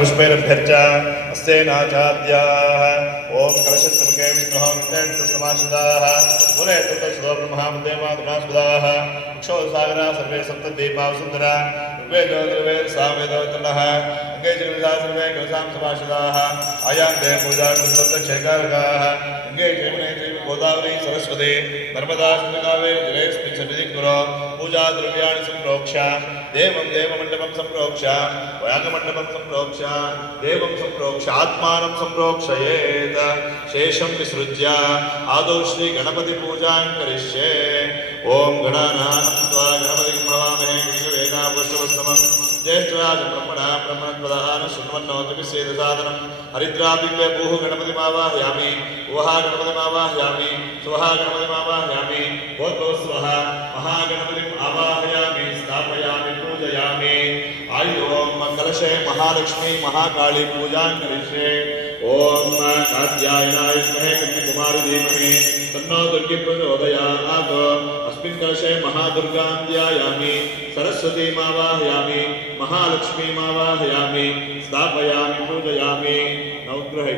पुष्पैरभ्यर्च अस्तेनाचाद्याः ओम कलशस्य मुखे विष्णुः मुखेन्तसमाश्रिताः मुने तत्तत्सुतो ब्रह्मा मुदे मातुनास्पदाः क्षोसागरा सर्वे सप्तद्वीपाः सुन्दरा ऋग्वेदो ऋग्वेद सामवेदोत्तरः अंगे जगन्नाथ सर्वे कलशां समाश्रिताः आयान्ते पूजार्थं अंगे जयमुने गोदावरी सरस्वती नर्मदा सिन्धुकावेरी जलेऽस्मिन् सन्निधिं कुरु पूजा द्रव्याणि सम्प्रोक्ष्य देवं देवमण्डपं सम्प्रोक्ष्य यागमण्डपं सम्प्रोक्ष्य देवं सम्प्रोक्ष्य आत्मानं सम्प्रोक्षयेत् शेषं विसृज्य आदौ श्री गणपति पूजां करिष्ये ओम गणानां त्वा गणपतिं भवामहे विश्ववेदावश्यवस्तमं ज्येष्ठराज ब्रह्मणा ब्रह्मणत्वदान शृण्वन्नोतिपि सेदसादनं हरिद्राभिव्य भूः गणपतिमावाहयामि वहा गणपतिमावाहयामि स्वहा गणपतिमावाहयामि भूर्भुवः महागणपतिम् आवाहयामि स्थापयामि पूजयामि आयुः कलशे महालक्ष्मी महाकाली पूजां करिष्ये ओम कात्यायनाय विद्महे कन्याकुमारी धीमहि तन्नो दुर्गी प्रचोदयात् अस्मिन् कलशे महादुर्गां ध्यायामि सरस्वतीमावाहयामि महालक्ष्मीमावाहयामि स्थापयामि पूजयामि नवग्रह